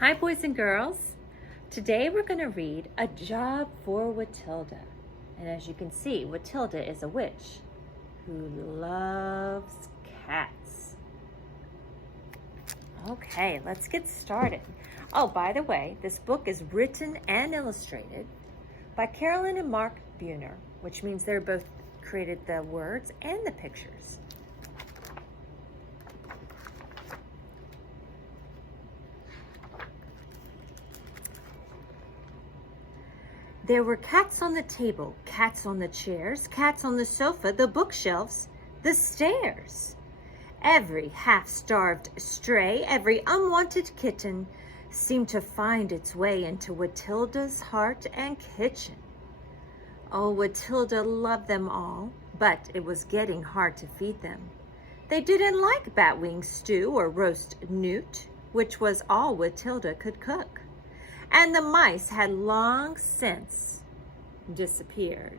Hi, boys and girls. Today we're going to read A Job for Wittilda. And as you can see, Wittilda is a witch who loves cats. Okay, let's get started. Oh, by the way, this book is written and illustrated by Carolyn and Mark Buhner, which means they're both created the words and the pictures. There were cats on the table, cats on the chairs, cats on the sofa, the bookshelves, the stairs. Every half-starved stray, every unwanted kitten seemed to find its way into Wittilda's heart and kitchen. Oh, Wittilda loved them all, but it was getting hard to feed them. They didn't like batwing stew or roast newt, which was all Wittilda could cook. And the mice had long since disappeared.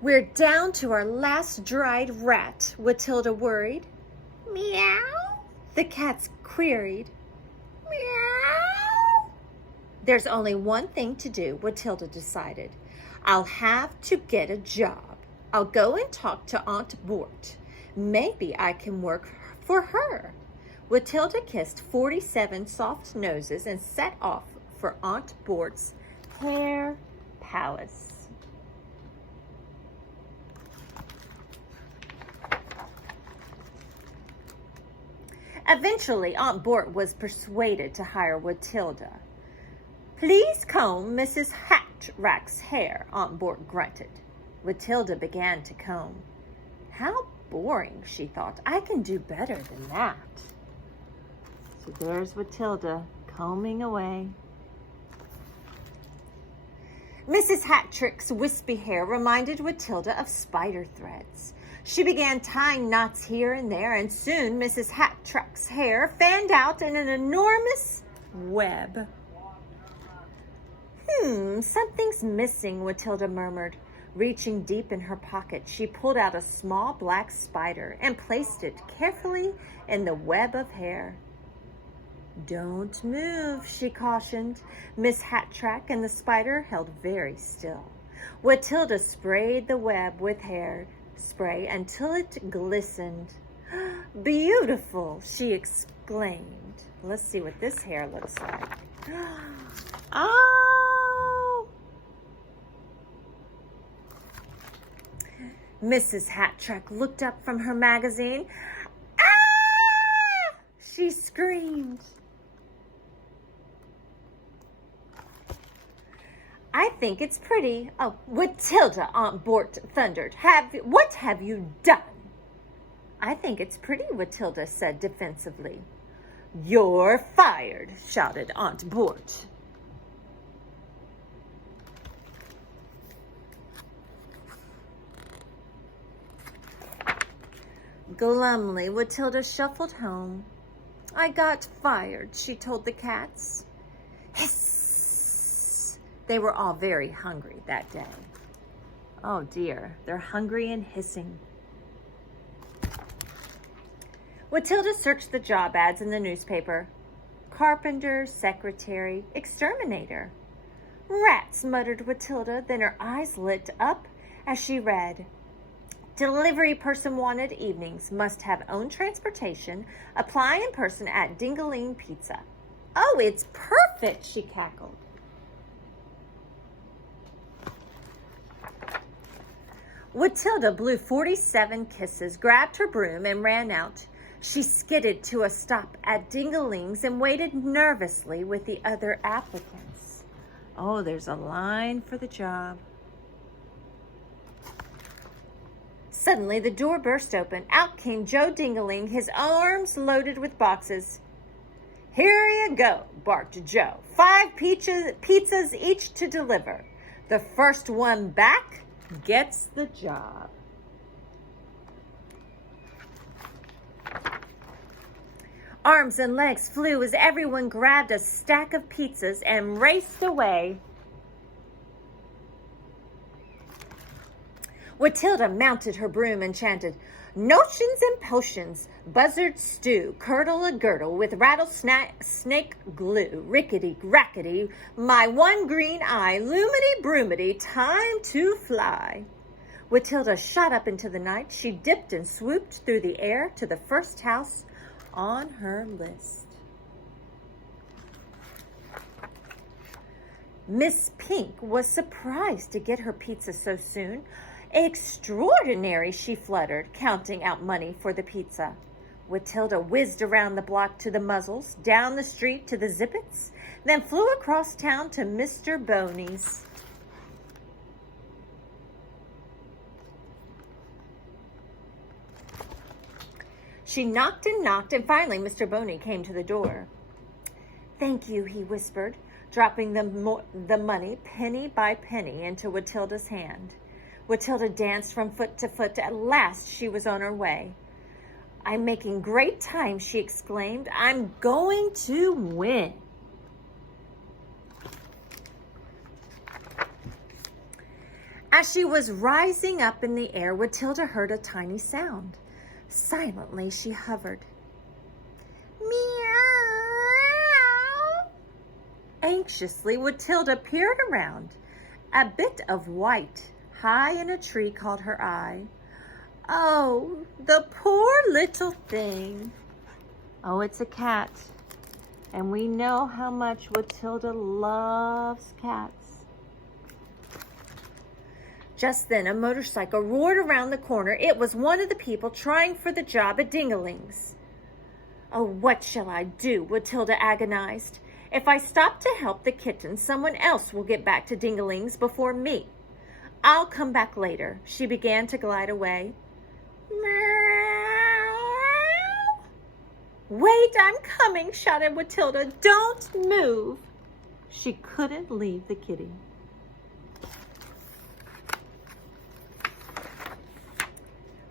We're down to our last dried rat, Wittilda worried. Meow, the cats queried. Meow. There's only one thing to do, Wittilda decided. I'll have to get a job. I'll go and talk to Aunt Bort. Maybe I can work for her. Wittilda kissed 47 soft noses and set off for Aunt Bort's hair palace. Eventually, Aunt Bort was persuaded to hire Wittilda. Please comb Mrs. Hatrack's hair, Aunt Bort grunted. Wittilda began to comb. How boring, she thought. I can do better than that. So there's Wittilda combing away. Mrs. Hatrack's wispy hair reminded Wittilda of spider threads. She began tying knots here and there, and soon Mrs. Hatrack's hair fanned out in an enormous web. Something's missing, Wittilda murmured. Reaching deep in her pocket, she pulled out a small black spider and placed it carefully in the web of hair. Don't move, she cautioned. Miss Hatrack and the spider held very still. Wittilda sprayed the web with hair spray until it glistened. Beautiful, she exclaimed. Let's see what this hair looks like. Oh! Mrs. Hatrack looked up from her magazine. Ah! She screamed. I think it's pretty. Oh, Wittilda, Aunt Bort thundered. What have you done? I think it's pretty, Wittilda said defensively. You're fired, shouted Aunt Bort. Glumly, Wittilda shuffled home. I got fired, she told the cats. Hiss! They were all very hungry that day. Oh dear, they're hungry and hissing. Wittilda searched the job ads in the newspaper. Carpenter, secretary, exterminator. Rats, muttered Wittilda, then her eyes lit up as she read. Delivery person wanted evenings, must have own transportation, apply in person at Dingaling Pizza. Oh, it's perfect, she cackled. Wittilda blew 47 kisses, grabbed her broom, and ran out. She skidded to a stop at Dingaling's and waited nervously with the other applicants. Oh, there's a line for the job. Suddenly, the door burst open. Out came Joe Dingaling, his arms loaded with boxes. Here you go, barked Joe. 5 pizzas each to deliver. The first one back gets the job. Arms and legs flew as everyone grabbed a stack of pizzas and raced away. Wittilda mounted her broom and chanted, "Notions and potions, buzzard stew, curdle a girdle with rattlesnake glue, rickety rackety, my one green eye, loomity broomity, time to fly." Wittilda shot up into the night. She dipped and swooped through the air to the first house on her list. Miss Pink was surprised to get her pizza so soon. "Extraordinary," she fluttered, counting out money for the pizza. Wittilda whizzed around the block to the Muzzles, down the street to the Zippets, then flew across town to Mr. Boney's. She knocked, and finally Mr. Boney came to the door. "Thank you," he whispered, dropping the money penny by penny into Wittilda's hand. Wittilda danced from foot to foot. At last she was on her way. "I'm making great time," she exclaimed. "I'm going to win." As she was rising up in the air, Wittilda heard a tiny sound. Silently she hovered. "Meow." Anxiously, Wittilda peered around. A bit of white high in a tree caught her eye. "Oh, the poor little thing." Oh, it's a cat. And we know how much Wittilda loves cats. Just then, a motorcycle roared around the corner. It was one of the people trying for the job at Dingaling's. "Oh, what shall I do?" Wittilda agonized. "If I stop to help the kitten, someone else will get back to Dingaling's before me. I'll come back later." She began to glide away. "Meow." "Wait, I'm coming," shouted Wittilda. "Don't move." She couldn't leave the kitty.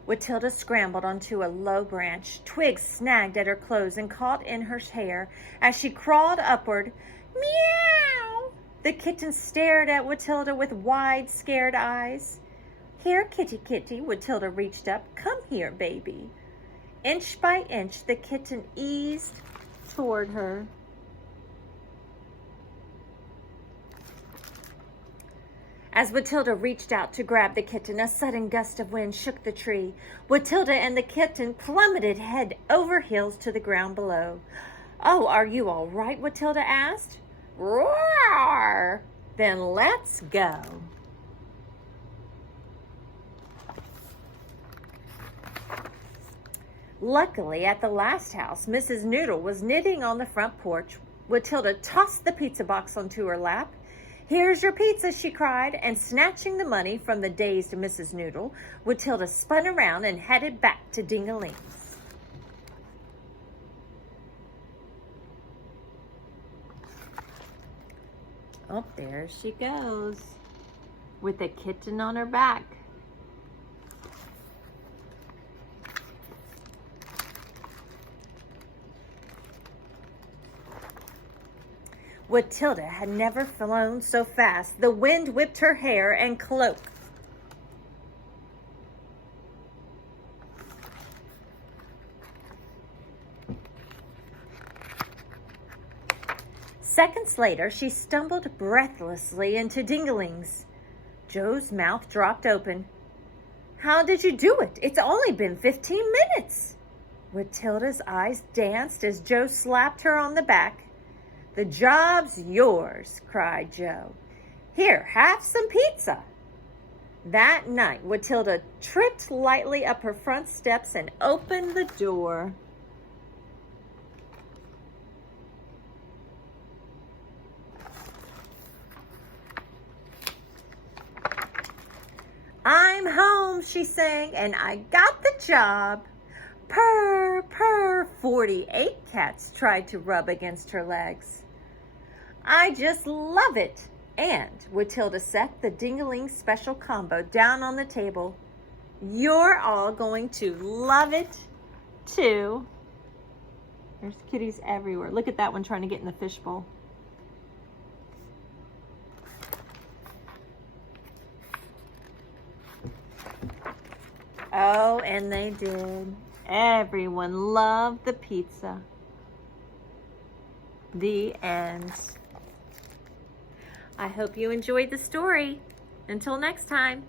Wittilda scrambled onto a low branch. Twigs snagged at her clothes and caught in her hair as she crawled upward. "Meow." The kitten stared at Wittilda with wide, scared eyes. "Here, kitty, kitty." Wittilda reached up. "Come here, baby." Inch by inch, the kitten eased toward her. As Wittilda reached out to grab the kitten, a sudden gust of wind shook the tree. Wittilda and the kitten plummeted head over heels to the ground below. "Oh, are you all right?" Wittilda asked. "Roar!" "Then let's go." Luckily, at the last house, Mrs. Noodle was knitting on the front porch. Wittilda tossed the pizza box onto her lap. "Here's your pizza," she cried, and snatching the money from the dazed Mrs. Noodle, Wittilda spun around and headed back to Dingaling's. Oh, there she goes, with a kitten on her back. Wittilda had never flown so fast. The wind whipped her hair and cloak. Seconds later, she stumbled breathlessly into Dingaling's. Joe's mouth dropped open. "How did you do it? It's only been 15 minutes. Wittilda's eyes danced as Joe slapped her on the back. "The job's yours," cried Joe. "Here, have some pizza." That night, Wittilda tripped lightly up her front steps and opened the door. "I'm home," she sang, "and I got the job." Purr, purr, 48 cats tried to rub against her legs. "I just love it." And Wittilda set the Dingaling special combo down on the table. You're all going to love it too. There's kitties everywhere. Look at that one trying to get in the fishbowl. Oh, and they did. Everyone loved the pizza. The end. I hope you enjoyed the story. Until next time.